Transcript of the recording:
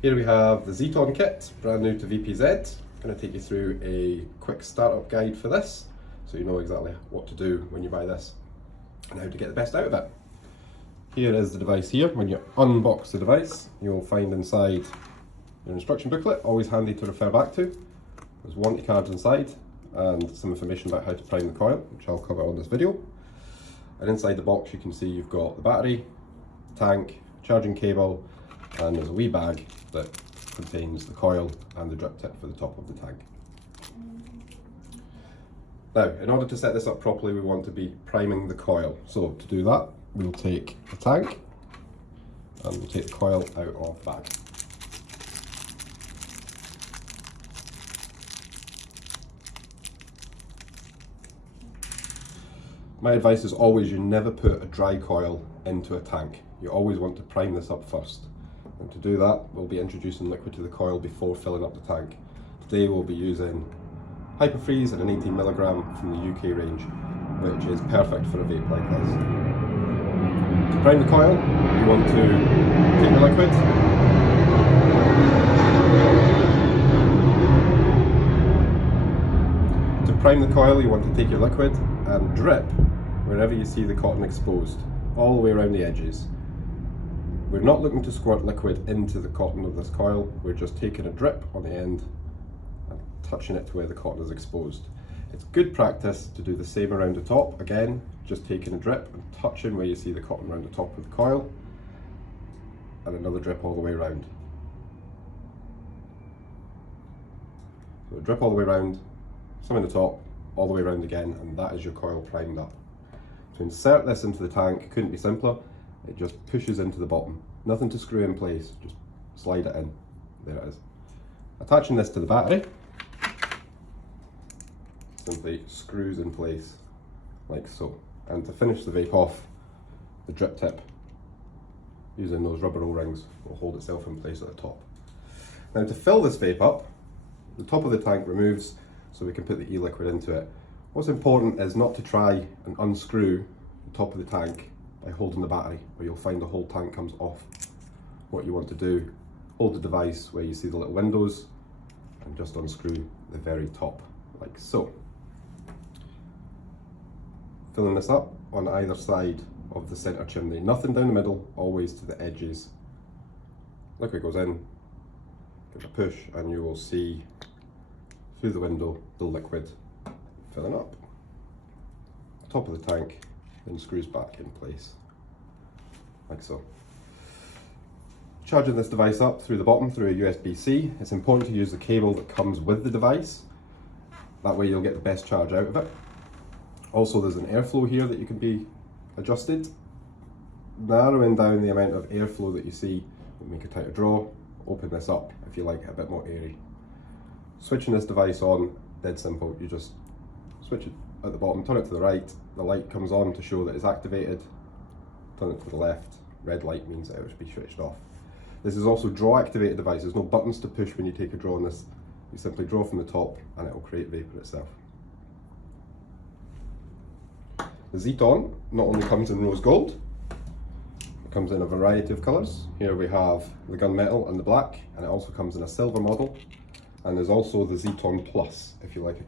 Here we have the Zeton kit, brand new to Vaptio Zeton. I'm going to take you through a quick startup guide for this, so you know exactly what to do when you buy this and how to get the best out of it. Here is the device here. When you unbox the device, you'll find inside your instruction booklet, always handy to refer back to. There's warranty cards inside and some information about how to prime the coil, which I'll cover on this video. And inside the box you can see you've got the battery, tank, charging cable, and there's a wee bag that contains the coil and the drip tip for the top of the tank. Now, in order to set this up properly, we want to be priming the coil. So to do that, we'll take the tank and we'll take the coil out of the bag. My advice is always you never put a dry coil into a tank. You always want to prime this up first. And to do that, we'll be introducing liquid to the coil before filling up the tank. Today we'll be using Hyperfreeze and an 18mg from the UK range, which is perfect for a vape like this. To prime the coil, you want to take the liquid, take your liquid and drip wherever you see the cotton exposed, all the way around the edges. We're not looking to squirt liquid into the cotton of this coil, we're just taking a drip on the end and touching it to where the cotton is exposed. It's good practice to do the same around the top, again, just taking a drip and touching where you see the cotton around the top of the coil, and another drip all the way around. So a drip all the way around, some in the top, all the way around again, and that is your coil primed up. To insert this into the tank couldn't be simpler. It just pushes into the bottom. Nothing to screw in place, just slide it in. There it is. Attaching this to the battery, simply screws in place like so. And to finish the vape off, the drip tip, using those rubber O-rings, will hold itself in place at the top. Now to fill this vape up, the top of the tank removes so we can put the e-liquid into it. What's important is not to try and unscrew the top of the tank by holding the battery, or you'll find the whole tank comes off. What you want to do, hold the device where you see the little windows and just unscrew the very top, like so. Filling this up on either side of the centre chimney, nothing down the middle, always to the edges. Liquid goes in, give it a push, and you will see through the window the liquid filling up. Top of the tank then screws back in place, like so. Charging this device up through the bottom through a USB-C, it's important to use the cable that comes with the device. That way you'll get the best charge out of it. Also, there's an airflow here that you can be adjusted. Narrowing down the amount of airflow that you see will make a tighter draw. Open this up if you like it a bit more airy. Switching this device on, dead simple. You just switch it at the bottom, turn it to the right, the light comes on to show that it's activated, turn it to the left, red light means that it should be switched off. This is also draw activated device, there's no buttons to push when you take a draw on this, you simply draw from the top and it will create vapor itself. The Zeton not only comes in rose gold, it comes in a variety of colours. Here we have the gunmetal and the black, and it also comes in a silver model, and there's also the Zeton Plus if you like a